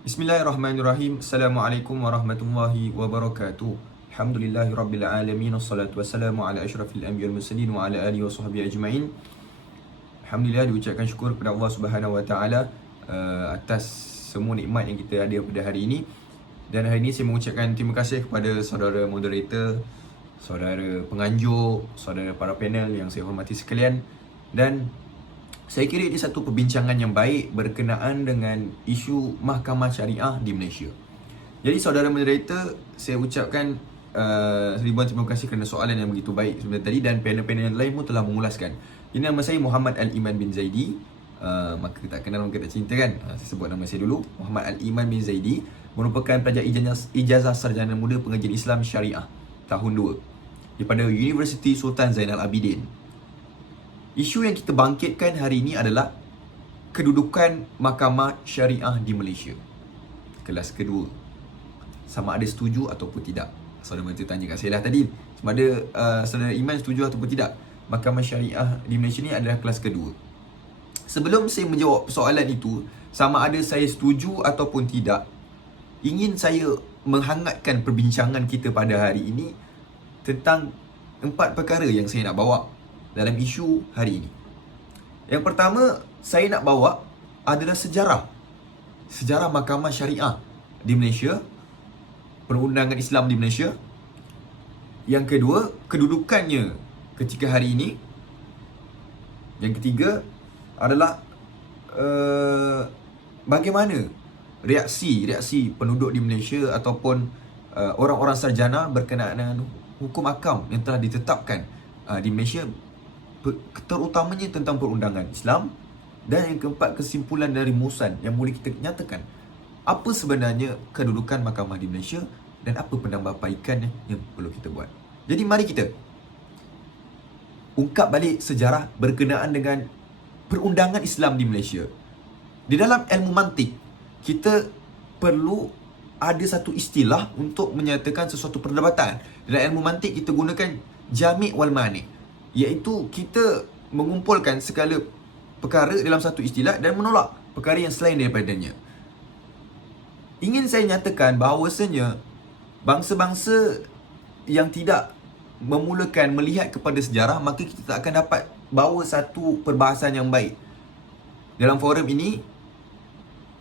Bismillahirrahmanirrahim. Assalamualaikum warahmatullahi wabarakatuh. Alhamdulillahi alamin. Wassalatu wassalamu ala asyrafil anbiya'i wal mursalin wa ala alihi wa sahbihi ajma'in. Alhamdulillah, diucapkan syukur kepada Allah Subhanahu wa taala atas semua nikmat yang kita ada pada hari ini. Dan hari ini saya mengucapkan terima kasih kepada saudara moderator, saudara penganjur, saudara para panel yang saya hormati sekalian. Dan saya kira ini satu perbincangan yang baik berkenaan dengan isu mahkamah syariah di Malaysia. Jadi saudara moderator, saya ucapkan ribuan terima kasih kerana soalan yang begitu baik sebenarnya tadi, dan panel-panel yang lain pun telah mengulaskan. Ini nama saya Muhammad Al-Iman bin Zaidi. Maka tak kenal maka tak cinta kan? Saya sebut nama saya dulu, Muhammad Al-Iman bin Zaidi, merupakan pelajar ijazah sarjana muda pengajian Islam Syariah tahun 2 daripada Universiti Sultan Zainal Abidin. Isu yang kita bangkitkan hari ini adalah kedudukan mahkamah syariah di Malaysia. Kelas kedua. Sama ada setuju ataupun tidak. Saudara menteri tanya kat saya lah tadi, sama ada saudara Iman setuju ataupun tidak mahkamah syariah di Malaysia ni adalah kelas kedua. Sebelum saya menjawab soalan itu, sama ada saya setuju ataupun tidak, ingin saya menghangatkan perbincangan kita pada hari ini tentang 4 perkara yang saya nak bawa dalam isu hari ini. Yang pertama saya nak bawa adalah sejarah mahkamah syariah di Malaysia, perundangan Islam di Malaysia. Yang kedua, kedudukannya ketika hari ini. Yang ketiga adalah bagaimana reaksi penduduk di Malaysia ataupun orang-orang sarjana berkenaan dengan hukum akam yang telah ditetapkan di Malaysia, terutamanya tentang perundangan Islam. Dan yang keempat, kesimpulan dari Musan yang boleh kita nyatakan apa sebenarnya kedudukan mahkamah di Malaysia dan apa penambahbaikan yang perlu kita buat. Jadi mari kita ungkap balik sejarah berkenaan dengan perundangan Islam di Malaysia. Di dalam ilmu mantik, kita perlu ada satu istilah untuk menyatakan sesuatu perdebatan. Dalam ilmu mantik kita gunakan jami' wal mani', iaitu kita mengumpulkan segala perkara dalam satu istilah dan menolak perkara yang selain daripadanya. Ingin saya nyatakan bahawasanya bangsa-bangsa yang tidak memulakan melihat kepada sejarah, maka kita tak akan dapat bawa satu perbahasan yang baik. Dalam forum ini,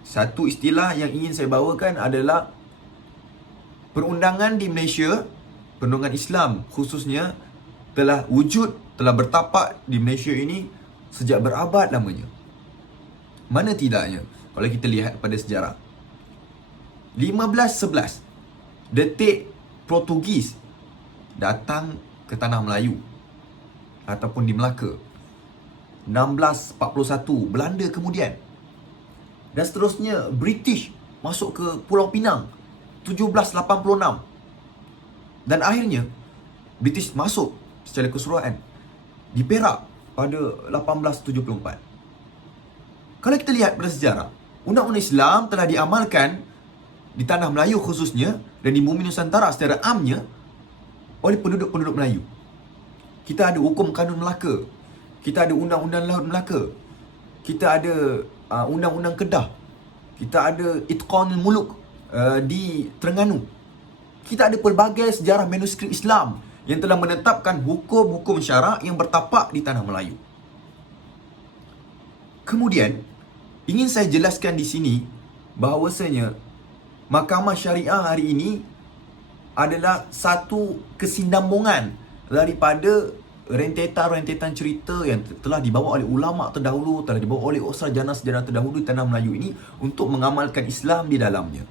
satu istilah yang ingin saya bawakan adalah perundangan di Malaysia, perundangan Islam khususnya, telah wujud, telah bertapak di Malaysia ini sejak berabad lamanya. Mana tidaknya kalau kita lihat pada sejarah. 1511, detik Portugis datang ke tanah Melayu ataupun di Melaka. 1641, Belanda kemudian. Dan seterusnya, British masuk ke Pulau Pinang 1786. Dan akhirnya British masuk secara keseluruhan di Perak pada 1874. Kalau kita lihat pada sejarah, undang-undang Islam telah diamalkan di tanah Melayu khususnya dan di bumi Nusantara secara amnya oleh penduduk-penduduk Melayu. Kita ada hukum kanun Melaka, kita ada undang-undang Laut Melaka, kita ada undang-undang Kedah, kita ada Itqanul Muluk di Terengganu. Kita ada pelbagai sejarah manuskrip Islam yang telah menetapkan hukum-hukum syarak yang bertapak di tanah Melayu. Kemudian, ingin saya jelaskan di sini bahawasanya mahkamah syariah hari ini adalah satu kesinambungan daripada rentetan-rentetan cerita yang telah dibawa oleh ulama terdahulu, telah dibawa oleh sarjana-sarjana terdahulu di tanah Melayu ini untuk mengamalkan Islam di dalamnya.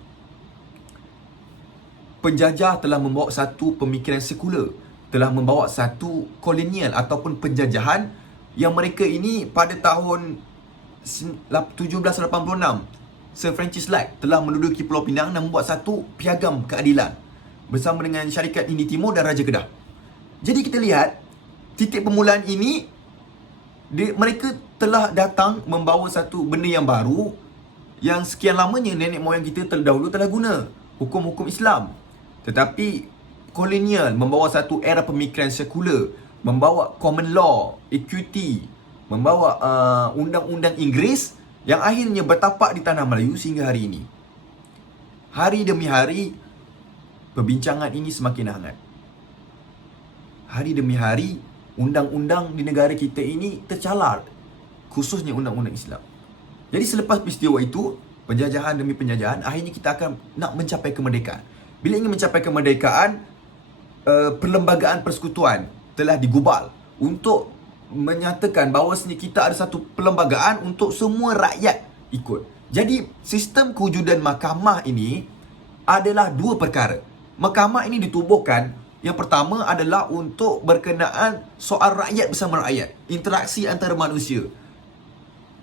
Penjajah telah membawa satu pemikiran sekular, telah membawa satu kolonial ataupun penjajahan yang mereka ini pada tahun 1786 Sir Francis Light telah menduduki Pulau Pinang dan membuat satu piagam keadilan bersama dengan syarikat Hindi Timur dan Raja Kedah. Jadi kita lihat titik permulaan ini, mereka telah datang membawa satu benda yang baru yang sekian lamanya nenek moyang kita terdahulu telah guna, hukum-hukum Islam. Tetapi kolonial membawa satu era pemikiran sekular, membawa common law, equity, membawa undang-undang Inggeris yang akhirnya bertapak di tanah Melayu sehingga hari ini. Hari demi hari, perbincangan ini semakin hangat. Hari demi hari, undang-undang di negara kita ini tercalar, khususnya undang-undang Islam. Jadi selepas peristiwa itu, penjajahan demi penjajahan, akhirnya kita akan nak mencapai kemerdekaan. Bila ingin mencapai kemerdekaan, perlembagaan persekutuan telah digubal untuk menyatakan bahawasanya kita ada satu perlembagaan untuk semua rakyat ikut. Jadi sistem kewujudan mahkamah ini adalah dua perkara. Mahkamah ini ditubuhkan, yang pertama adalah untuk berkenaan soal rakyat bersama rakyat, interaksi antara manusia,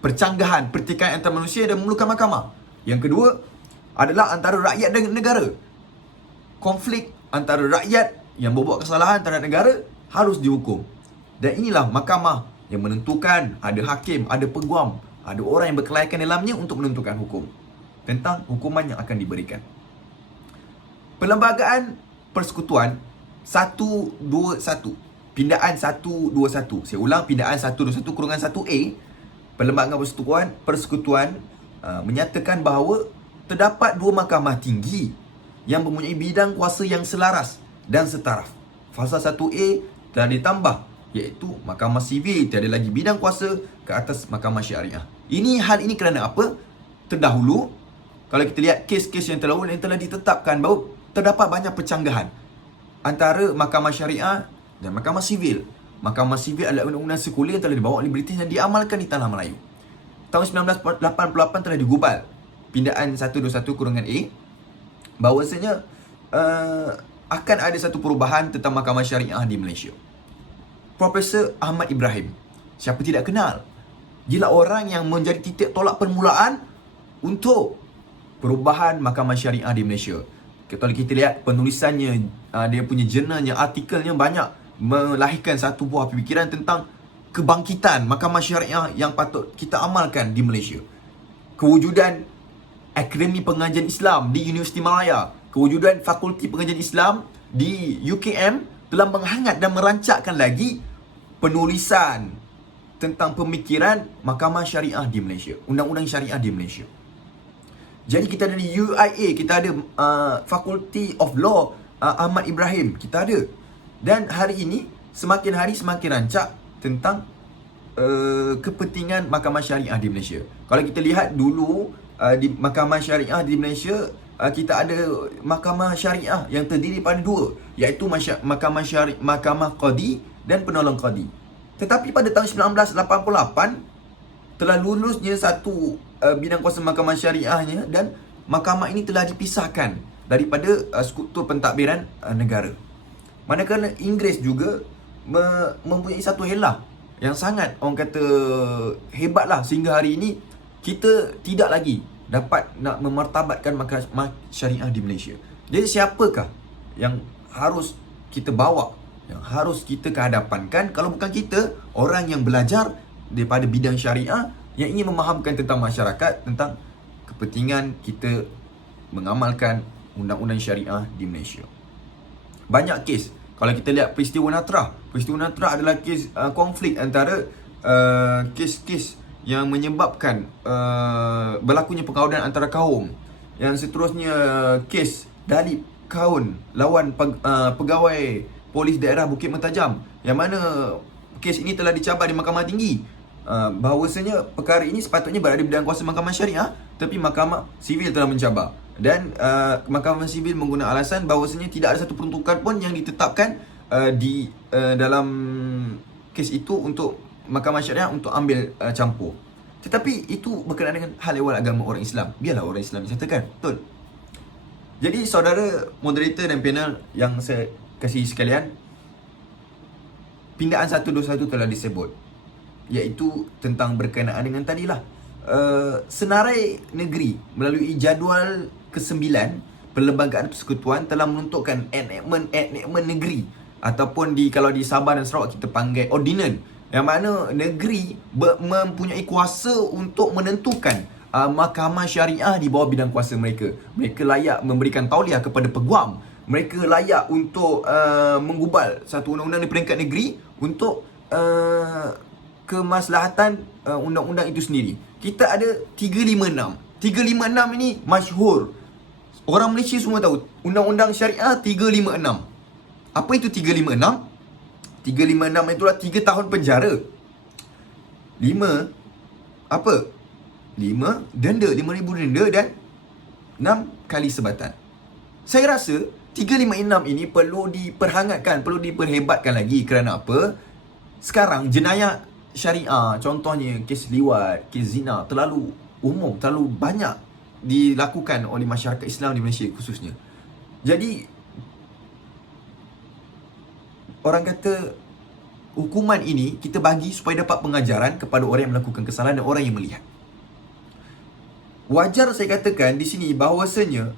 percanggahan, pertikaian antara manusia dan memerlukan mahkamah. Yang kedua adalah antara rakyat dan negara. Konflik antara rakyat yang berbuat kesalahan terhadap negara harus dihukum. Dan inilah mahkamah yang menentukan, ada hakim, ada peguam, ada orang yang berkelayakan dalamnya untuk menentukan hukum tentang hukuman yang akan diberikan. Perlembagaan persekutuan 121, pindaan 121. Saya ulang, pindaan 121/1A, Perlembagaan Persekutuan menyatakan bahawa terdapat dua mahkamah tinggi yang mempunyai bidang kuasa yang selaras dan setaraf. Fasa 1A telah ditambah, iaitu mahkamah sivil tiada lagi bidang kuasa ke atas mahkamah syariah. Hal ini kerana apa? Terdahulu, kalau kita lihat kes-kes yang terdahulu yang telah ditetapkan bahawa terdapat banyak percanggahan antara mahkamah syariah dan mahkamah sivil. Mahkamah sivil adalah undang-undang sekular yang telah dibawa oleh British dan diamalkan di tanah Melayu. Tahun 1988 telah digubal pindaan 121/A bahawasanya akan ada satu perubahan tentang mahkamah syariah di Malaysia. Profesor Ahmad Ibrahim, siapa tidak kenal, dialah orang yang menjadi titik tolak permulaan untuk perubahan mahkamah syariah di Malaysia. Kalau kita lihat penulisannya, dia punya jurnalnya, artikelnya banyak melahirkan satu buah pemikiran tentang kebangkitan mahkamah syariah yang patut kita amalkan di Malaysia. Kewujudan Akademi Pengajian Islam di Universiti Malaya, kewujudan Fakulti Pengajian Islam di UKM telah menghangat dan merancakkan lagi penulisan tentang pemikiran mahkamah syariah di Malaysia, undang-undang syariah di Malaysia. Jadi kita ada di UIA, kita ada Faculty of Law Ahmad Ibrahim, kita ada. Dan hari ini semakin hari semakin rancak tentang kepentingan mahkamah syariah di Malaysia. Kalau kita lihat dulu di mahkamah syariah di Malaysia, kita ada mahkamah syariah yang terdiri pada dua, iaitu mahkamah qadi dan penolong qadi. Tetapi pada tahun 1988 telah lulusnya satu bidang kuasa mahkamah syariahnya dan mahkamah ini telah dipisahkan daripada Sekutu Pentadbiran Negara. Manakala Inggeris juga mempunyai satu helah yang sangat, orang kata, hebatlah, sehingga hari ini kita tidak lagi dapat nak memartabatkan mahkamah syariah di Malaysia. Jadi siapakah yang harus kita bawa, yang harus kita kehadapankan kalau bukan kita, orang yang belajar daripada bidang syariah, yang ingin memahamkan tentang masyarakat, tentang kepentingan kita mengamalkan undang-undang syariah di Malaysia. Banyak kes. Kalau kita lihat peristiwa Natrah adalah kes konflik antara kes-kes yang menyebabkan berlakunya perkauman antara kaum. Yang seterusnya kes Dalib Kaun lawan pegawai polis daerah Bukit Mentajam, yang mana kes ini telah dicabar di Mahkamah Tinggi. Bahawasanya perkara ini sepatutnya berada di bidang kuasa mahkamah syariah, tapi mahkamah sivil telah mencabar. Dan mahkamah sivil menggunakan alasan bahawasanya tidak ada satu peruntukan pun yang ditetapkan di dalam kes itu untuk mahkamah syariah untuk ambil campur. Tetapi itu berkenaan dengan hal ehwal agama orang Islam. Biarlah orang Islam dinyatakan, betul. Jadi saudara moderator dan panel yang saya kasih sekalian, pindaan 121 telah disebut, iaitu tentang berkenaan dengan tadilah senarai negeri melalui jadual ke-9 Perlembagaan Persekutuan telah menentukan enactment negeri, ataupun kalau di Sabah dan Sarawak kita panggil ordinan, yang mana negeri mempunyai kuasa untuk menentukan mahkamah syariah di bawah bidang kuasa mereka. Mereka layak memberikan tauliah kepada peguam, mereka layak untuk menggubal satu undang-undang di peringkat negeri untuk kemaslahatan undang-undang itu sendiri. Kita ada 356. 356 ini masyhur. Orang Malaysia semua tahu Undang-Undang Syariah 356. Apa itu 356? 356 itulah 3 tahun penjara. 5 apa? 5 denda, 5,000 denda dan 6 kali sebatan. Saya rasa 356 ini perlu diperhangatkan, perlu diperhebatkan lagi. Kerana apa? Sekarang jenayah syariah, contohnya kes liwat, kes zina, terlalu umum, terlalu banyak dilakukan oleh masyarakat Islam di Malaysia khususnya. Jadi orang kata hukuman ini kita bagi supaya dapat pengajaran kepada orang yang melakukan kesalahan dan orang yang melihat. Wajar saya katakan di sini bahawasanya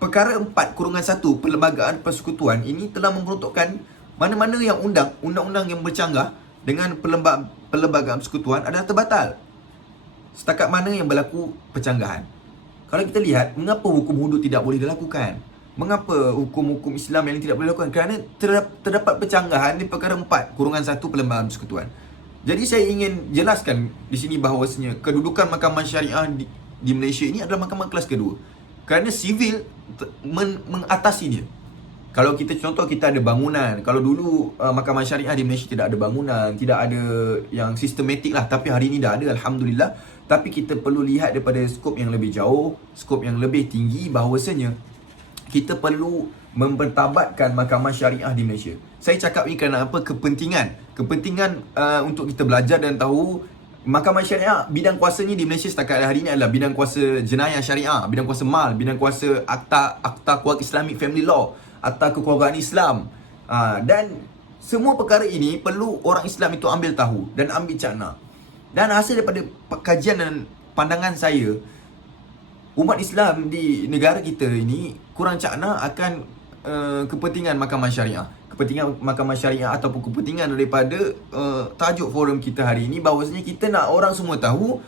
perkara 4/1 Perlembagaan Persekutuan ini telah memperuntukkan mana-mana yang undang-undang yang bercanggah dengan Perlembagaan Persekutuan adalah terbatal. Setakat mana yang berlaku percanggahan. Kalau kita lihat, mengapa hukum hudud tidak boleh dilakukan? Mengapa hukum-hukum Islam yang tidak boleh dilakukan? Kerana terdapat percanggahan di perkara 4/1 Perlembagaan Persekutuan. Jadi saya ingin jelaskan di sini bahawasanya kedudukan mahkamah syariah di Malaysia ini adalah mahkamah kelas kedua. Kerana sivil mengatasi dia. Kalau kita contoh kita ada bangunan. Kalau dulu mahkamah syariah di Malaysia tidak ada bangunan, tidak ada yang sistematik lah. Tapi hari ini dah ada, Alhamdulillah. Tapi kita perlu lihat daripada skop yang lebih jauh, skop yang lebih tinggi bahawasanya kita perlu mempertabatkan mahkamah syariah di Malaysia. Saya cakap ini kerana apa? Kepentingan untuk kita belajar dan tahu mahkamah syariah bidang kuasanya di Malaysia setakat hari ini adalah bidang kuasa jenayah syariah, bidang kuasa mal, bidang kuasa akta keluarga Islamic Family Law, akta kekeluargaan Islam. Dan semua perkara ini perlu orang Islam itu ambil tahu dan ambil cakna. Dan hasil daripada kajian dan pandangan saya, umat Islam di negara kita ini kurang cakna akan kepentingan mahkamah syariah. Kepentingan mahkamah syariah ataupun kepentingan daripada tajuk forum kita hari ini bahawasanya kita nak orang semua tahu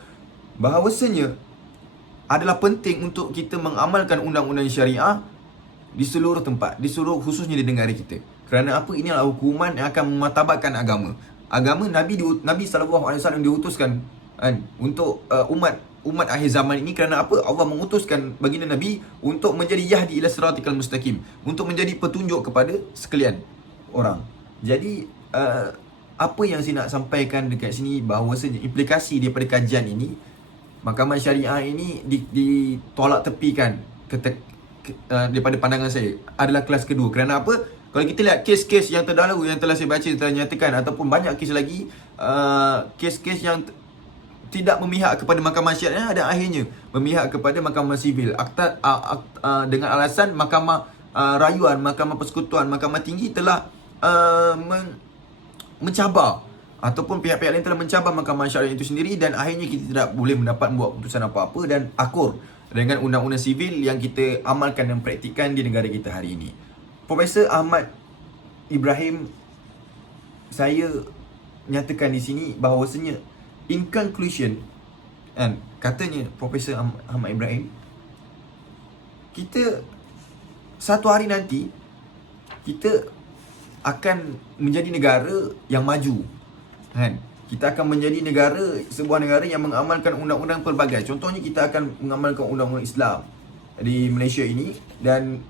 bahawasanya adalah penting untuk kita mengamalkan undang-undang syariah di seluruh tempat, di seluruh khususnya di negara kita. Kerana apa? Ini adalah hukuman yang akan memartabatkan agama. Agama Nabi SAW diutuskan untuk umat akhir zaman ini. Kerana apa? Allah mengutuskan baginda Nabi untuk menjadi yahdi ila siratikal mustaqim, untuk menjadi petunjuk kepada sekalian orang. Jadi apa yang saya nak sampaikan dekat sini bahawasanya implikasi daripada kajian ini, mahkamah syariah ini ditolak tepikan daripada pandangan saya adalah kelas kedua. Kerana apa? Kalau kita lihat kes-kes yang terdahulu yang telah saya baca, telah nyatakan, ataupun banyak kes lagi, kes-kes yang tidak memihak kepada mahkamah syariah dan akhirnya memihak kepada mahkamah sivil dengan alasan mahkamah rayuan, mahkamah persekutuan, mahkamah tinggi telah mencabar ataupun pihak-pihak lain telah mencabar mahkamah syariah itu sendiri, dan akhirnya kita tidak boleh mendapat buat keputusan apa-apa dan akur dengan undang-undang sivil yang kita amalkan dan praktikkan di negara kita hari ini. Profesor Ahmad Ibrahim, saya nyatakan di sini bahawasanya in conclusion, katanya Profesor Ahmad Ibrahim, kita satu hari nanti kita akan menjadi negara yang maju, kita akan menjadi sebuah negara yang mengamalkan undang-undang pelbagai. Contohnya kita akan mengamalkan undang-undang Islam di Malaysia ini, dan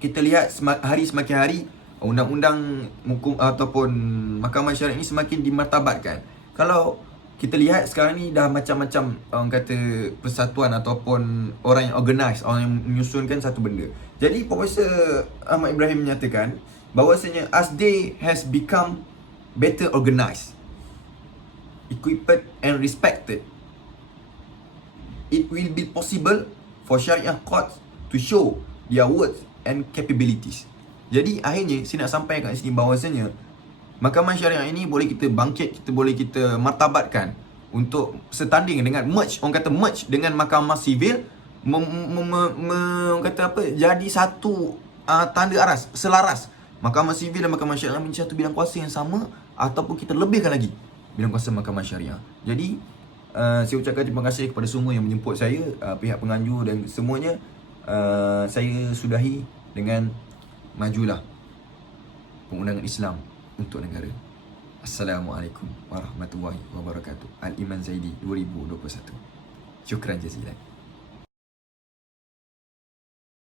kita lihat hari semakin hari undang-undang hukum ataupun mahkamah syariah ini semakin dimartabatkan. Kalau kita lihat sekarang ni dah macam-macam orang kata persatuan ataupun orang yang organize, orang yang menyusunkan satu benda. Jadi Profesor Ahmad Ibrahim menyatakan bahawasanya as they has become better organized, equipped and respected, it will be possible for Syariah courts to show their worth and capabilities. Jadi akhirnya saya nak sampaikan kat sini bahawasanya mahkamah syariah ini boleh kita bangkit, boleh kita martabatkan untuk setanding dengan orang kata merge dengan mahkamah sivil, orang kata apa, jadi satu tanda aras, selaras. Mahkamah sivil dan mahkamah syariah menjadi satu bidang kuasa yang sama, ataupun kita lebihkan lagi bidang kuasa mahkamah syariah. Jadi saya ucapkan terima kasih kepada semua yang menjemput saya, pihak penganjur dan semuanya. Saya sudahi dengan majulah pengundangan Islam untuk negara. Assalamualaikum warahmatullahi wabarakatuh. Al-Iman Zaidi 2021. Syukran jazilan.